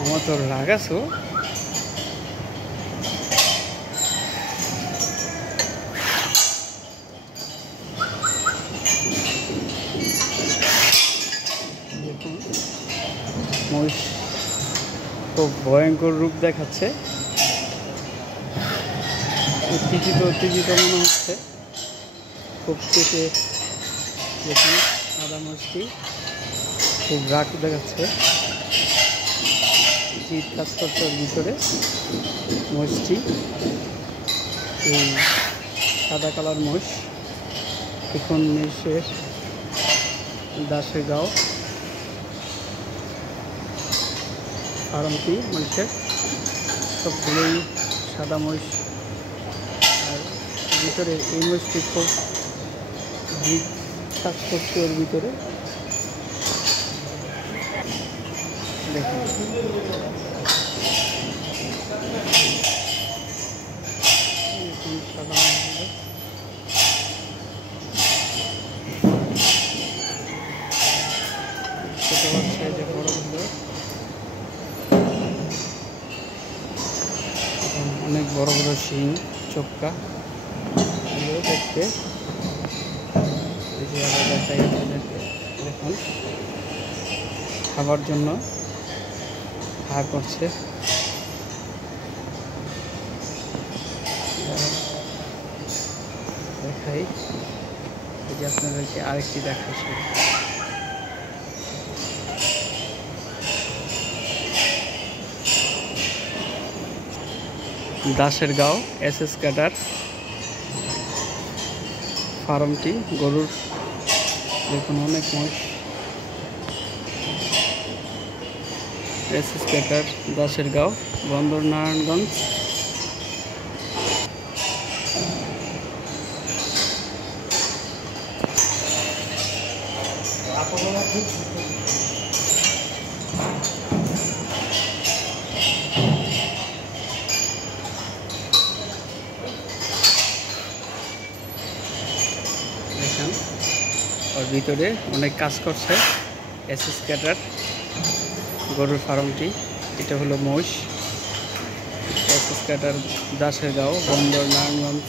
আমার তো লাগাছো দেখুন মহিষ খুব ভয়ঙ্কর রূপ দেখাচ্ছে, উত্তেজিত মনে হচ্ছে। খুব কেটে দেখুন সাদা মহিষটি খুব রাগ দেখাচ্ছে, জিদ কাজ করছে ওর ভিতরে। মহিষটি এই সাদা কালার মহিষ। এখন মহিষের দাসেগাঁও ফার্মটি মহিষের সবগুলোই সাদা মহিষ। আর ভিতরে এই মহিষটি খুব জিদ কাজ করছে ওর ভিতরে। দেখুন সাদা মহিষ ছোট বাচ্চা, যে বড়গুলো অনেক বড় বড় শিং, চোখকা এগুলো দেখতে। দেখুন খাবার জন্য হা করছে। দেখাই, এই যে আপনাদেরকে আরেকটি দেখাচ্ছি। দাসেরগাঁও এসএস ক্যাডার ফার্মটি গরুর। দেখুন অনেক মহিষ। এসএস ক্যাডার দাসেরগাঁও, বন্দর নারায়ণগঞ্জ। দেখেন ওর ভিতরে অনেক কাজ করছে এসএস ক্যাডার গরুর ফার্মটি। এটা হলো মহিষ, এসএস ক্যাডার দাসেরগাঁও, বন্দর নারায়ণগঞ্জ।